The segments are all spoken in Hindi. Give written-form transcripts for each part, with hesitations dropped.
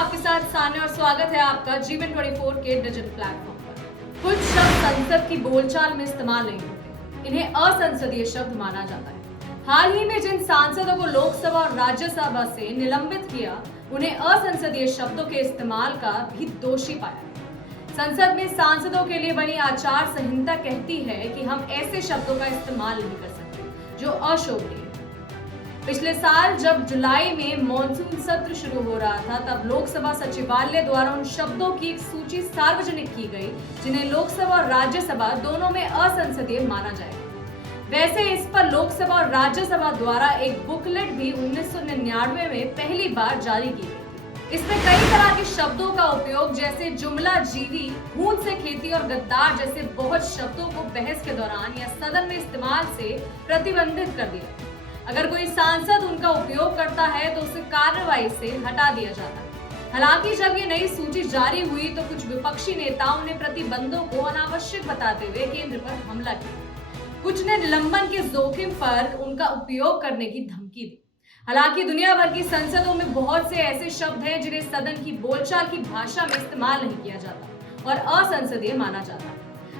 आपके साथ सान्या और स्वागत है आपका जीवन 24 के डिजिटल प्लेटफॉर्म पर। कुछ शब्द संसद की बोलचाल में इस्तेमाल नहीं होते, इन्हें असंसदीय शब्द माना जाता है। हाल ही में जिन सांसदों को लोकसभा और राज्यसभा से निलंबित किया, उन्हें असंसदीय शब्दों के इस्तेमाल का भी दोषी पाया। संसद में सांसदों के लिए बनी आचार संहिता कहती है कि हम ऐसे शब्दों का इस्तेमाल नहीं कर सकते जो अशोभनीय। पिछले साल जब जुलाई में मॉनसून सत्र शुरू हो रहा था, तब लोकसभा सचिवालय द्वारा उन शब्दों की एक सूची सार्वजनिक की गई जिन्हें लोकसभा और राज्यसभा दोनों में असंसदीय माना जाएगा। वैसे इस पर लोकसभा और राज्यसभा द्वारा एक बुकलेट भी 1999 में पहली बार जारी की गई। इसमें कई तरह के शब्दों का उपयोग जैसे जुमला जीवी, खून से खेती और गद्दार जैसे बहुत शब्दों को बहस के दौरान या सदन में इस्तेमाल से प्रतिबंधित कर दिया। अगर कोई सांसद उनका उपयोग करता है तो उसे कार्यवाही से हटा दिया जाता है। हालांकि जब ये नई सूची जारी हुई तो कुछ विपक्षी नेताओं ने प्रतिबंधों को अनावश्यक बताते हुए केंद्र पर हमला किया। कुछ ने निलंबन के जोखिम पर उनका उपयोग करने की धमकी दी। हालांकि दुनिया भर की संसदों में बहुत से ऐसे शब्द हैं जिन्हें सदन की बोलचाल की भाषा में इस्तेमाल नहीं किया जाता और असंसदीय माना जाता है।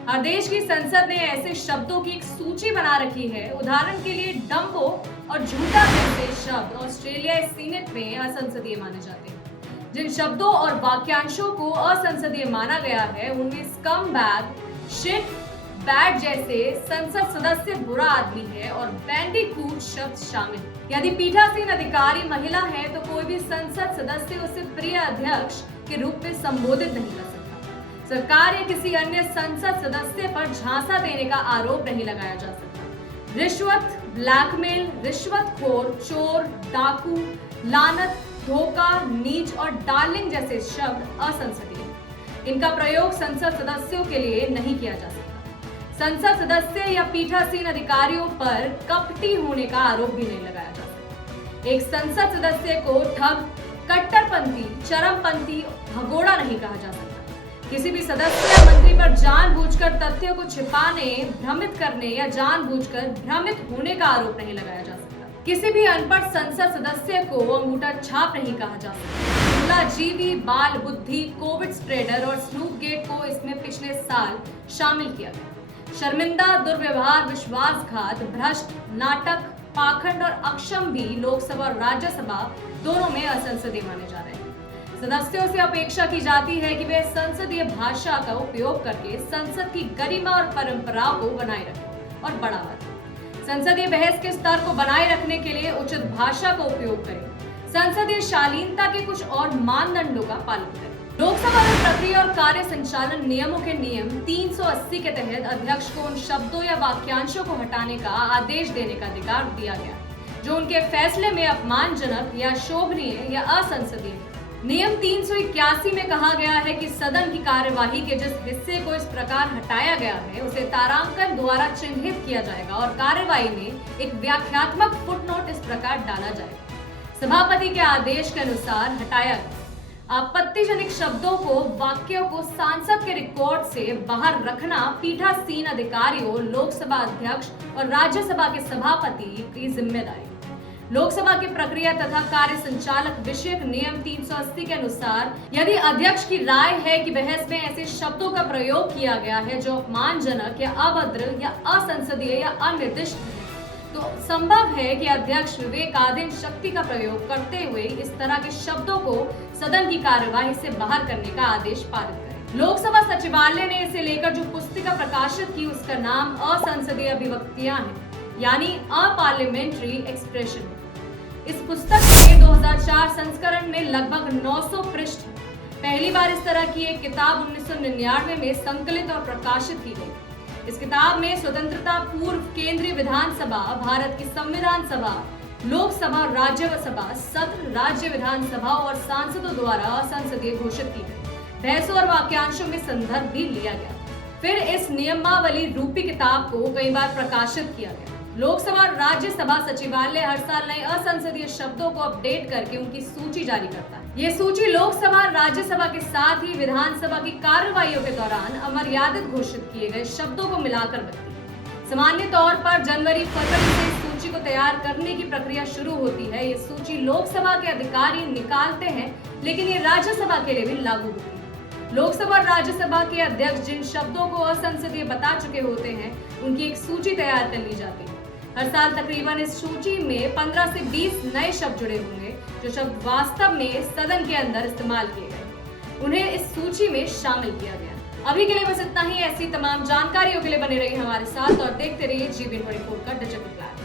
हर देश की संसद ने ऐसे शब्दों की एक सूची बना रखी है। उदाहरण के लिए डम्बो और झूठा जैसे शब्द ऑस्ट्रेलिया सीनेट में असंसदीय माने जाते हैं। जिन शब्दों और वाक्यांशों को असंसदीय माना गया है उनमें स्कम बैग, शिट, बैड जैसे संसद सदस्य बुरा आदमी है और बैंडिकूट शब्द शामिल। यदि पीठासीन अधिकारी महिला है तो कोई भी संसद सदस्य उसे प्रिय अध्यक्ष के रूप में संबोधित नहीं कर सकता। सरकार या किसी अन्य संसद सदस्य पर झांसा देने का आरोप नहीं लगाया जा सकता। रिश्वत, ब्लैकमेल, रिश्वतखोर, चोर, डाकू, लानत, धोखा, नीच और डार्लिंग जैसे शब्द असंसदीय। इनका प्रयोग संसद सदस्यों के लिए नहीं किया जा सकता। संसद सदस्य या पीठासीन अधिकारियों पर कपटी होने का आरोप भी नहीं लगाया जा सकता। एक संसद सदस्य को ठग, कट्टरपंथी, चरमपंथी, भगोड़ा नहीं कहा जा सकता। किसी भी सदस्य या मंत्री पर जानबूझकर तथ्यों को छिपाने, भ्रमित करने या जानबूझकर भ्रमित होने का आरोप नहीं लगाया जा सकता। किसी भी अनपढ़ संसद सदस्य को अंगूठा छाप नहीं कहा जा सकता। जुमला जीवी, बाल बुद्धि, कोविड स्प्रेडर और स्नूप गेट को इसमें पिछले साल शामिल किया गया। शर्मिंदा, दुर्व्यवहार, विश्वासघात, भ्रष्ट, नाटक, पाखंड और अक्षम भी लोकसभा और राज्यसभा दोनों में असंसदीय माने जा रहे हैं। सदस्यों से अपेक्षा की जाती है कि वे संसदीय भाषा का उपयोग करके संसद की गरिमा और परंपराओं को बनाए रखें और बढ़ावा दें। संसदीय बहस के स्तर को बनाए रखने के लिए उचित भाषा का उपयोग करें। संसदीय शालीनता के कुछ और मानदंडों का पालन करें। लोकसभा में प्रक्रिया और कार्य संचालन नियमों के नियम 380 के तहत अध्यक्ष को उन शब्दों या वाक्यांशों को हटाने का आदेश देने का अधिकार दिया गया जो उनके फैसले में अपमानजनक या शोभनीय या असंसदीय है। नियम 381 में कहा गया है कि सदन की कार्यवाही के जिस हिस्से को इस प्रकार हटाया गया है उसे तारांकन द्वारा चिन्हित किया जाएगा और कार्यवाही में एक व्याख्यात्मक फुटनोट इस प्रकार डाला जाएगा। सभापति के आदेश के अनुसार हटाया गया। आपत्तिजनक शब्दों को, वाक्यों को सांसद के रिकॉर्ड से बाहर रखना पीठासीन अधिकारियों, लोकसभा अध्यक्ष और राज्यसभा के सभापति की जिम्मेदारी। लोकसभा के प्रक्रिया तथा कार्य संचालक विषयक नियम 380 के अनुसार यदि अध्यक्ष की राय है कि बहस में ऐसे शब्दों का प्रयोग किया गया है जो अपमानजनक या अभद्र या असंसदीय या अनिर्दिष्ट है, तो संभव है कि अध्यक्ष विवेकाधीन शक्ति का प्रयोग करते हुए इस तरह के शब्दों को सदन की कार्यवाही से बाहर करने का आदेश पारित करें। लोकसभा सचिवालय ने इसे लेकर जो पुस्तिका प्रकाशित की उसका नाम असंसदीय अभिव्यक्तियां है, यानी अपार्लियामेंट्री एक्सप्रेशन। इस पुस्तक के 2004 संस्करण में लगभग 900 पृष्ठ है। पहली बार इस तरह की एक किताब 1999 में संकलित और प्रकाशित की गई। इस किताब में स्वतंत्रता पूर्व केंद्रीय विधानसभा, भारत की संविधान सभा, लोकसभा, राज्यसभा सत्र, राज्य विधानसभा और सांसदों द्वारा असंसदीय घोषित की गई बहसों और वाक्यांशों में संदर्भ भी लिया गया। फिर इस नियमावली रूपी किताब को कई बार प्रकाशित किया गया। लोकसभा और राज्यसभा सचिवालय हर साल नए असंसदीय शब्दों को अपडेट करके उनकी सूची जारी करता है। ये सूची लोकसभा और राज्यसभा के साथ ही विधानसभा की कार्यवाहियों के दौरान अमर्यादित घोषित किए गए शब्दों को मिलाकर बनती है। सामान्य तौर पर जनवरी-फरवरी से इस सूची को तैयार करने की प्रक्रिया शुरू होती है। ये सूची लोकसभा के अधिकारी निकालते हैं, लेकिन ये राज्यसभा के लिए भी लागू होती है। लोकसभा और राज्यसभा के अध्यक्ष जिन शब्दों को असंसदीय बता चुके होते हैं, उनकी एक सूची तैयार कर ली जाती है। हर साल तकरीबन इस सूची में 15 से 20 नए शब्द जुड़े होंगे, जो शब्द वास्तव में सदन के अंदर इस्तेमाल किए गए, उन्हें इस सूची में शामिल किया गया। अभी के लिए बस इतना ही। ऐसी तमाम जानकारियों के लिए बने रहिए हमारे साथ और देखते रहिए GBN24 का डिजिटल प्लेटफॉर्म।